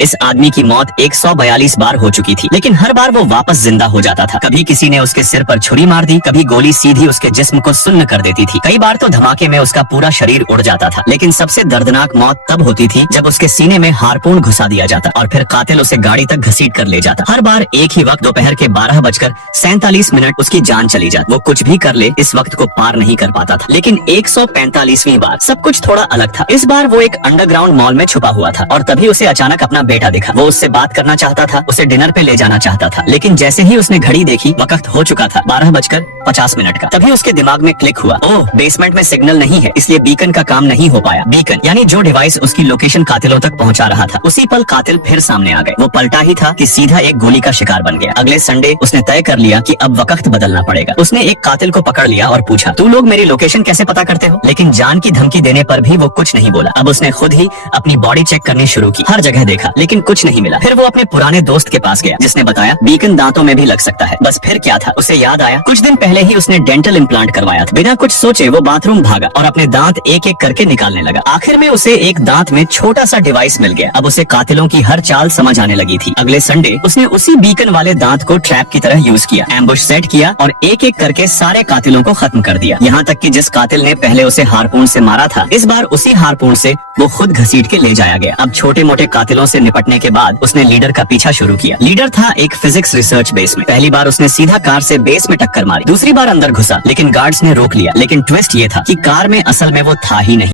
इस आदमी की मौत 142 बार हो चुकी थी, लेकिन हर बार वो वापस जिंदा हो जाता था। कभी किसी ने उसके सिर पर छुरी मार दी, कभी गोली सीधी उसके जिस्म को सुन्न कर देती थी। कई बार तो धमाके में उसका पूरा शरीर उड़ जाता था। लेकिन सबसे दर्दनाक मौत तब होती थी जब उसके सीने में हारपून घुसा दिया जाता और फिर कातिल उसे गाड़ी तक घसीट कर ले जाता। हर बार एक ही वक्त दोपहर के 12:47 उसकी जान चली जाती। वो कुछ भी कर ले इस वक्त को पार नहीं कर पाता था। लेकिन 145वीं बार सब कुछ थोड़ा अलग था। इस बार वो एक अंडरग्राउंड मॉल में छुपा हुआ था और तभी उसे अचानक अपना बेटा दिखा। वो उससे बात करना चाहता था, उसे डिनर पे ले जाना चाहता था। लेकिन जैसे ही उसने घड़ी देखी, वक्त हो चुका था 12:50 का। तभी उसके दिमाग में क्लिक हुआ, ओह बेसमेंट में सिग्नल नहीं है, इसलिए बीकन का काम नहीं हो पाया। बीकन यानी जो डिवाइस उसकी लोकेशन कातिलों तक पहुंचा रहा था। उसी पल कातिल फिर सामने आ गए। वो पलटा ही था कि सीधा एक गोली का शिकार बन गया। अगले संडे उसने तय कर लिया कि अब वक्त बदलना पड़ेगा। उसने एक कातिल को पकड़ लिया और पूछा, तू लोग मेरी लोकेशन कैसे पता करते हो? लेकिन जान की धमकी देने पर भी वो कुछ नहीं बोला। अब उसने खुद ही अपनी बॉडी चेक करनी शुरू की। हर जगह देखा लेकिन कुछ नहीं मिला। फिर वो अपने पुराने दोस्त के पास गया जिसने बताया बीकन दांतों में भी लग सकता है। बस फिर क्या था, उसे याद आया कुछ दिन पहले ही उसने डेंटल इम्प्लांट करवाया था। बिना कुछ सोचे वो बाथरूम भागा और अपने दांत एक एक करके निकालने लगा। आखिर में उसे एक दांत में छोटा सा डिवाइस मिल गया। अब उसे कातिलों की हर चाल समझ आने लगी थी। अगले संडे उसने उसी बीकन वाले दांत को ट्रैप की तरह यूज किया, एम्बुश सेट किया और एक एक करके सारे कातिलों को खत्म कर दिया। यहाँ तक कि जिस कातिल ने पहले उसे हारपून से मारा था, इस बार उसी हारपून से वो खुद घसीट के ले जाया गया। अब छोटे मोटे कातिलों से निपटने के बाद उसने लीडर का पीछा शुरू किया। लीडर था एक फिजिक्स रिसर्च बेस में। पहली बार उसने सीधा कार से बेस में टक्कर मारी। दूसरी बार अंदर घुसा लेकिन गार्ड्स ने रोक लिया। लेकिन ट्विस्ट ये था कि कार में असल में वो था ही नहीं।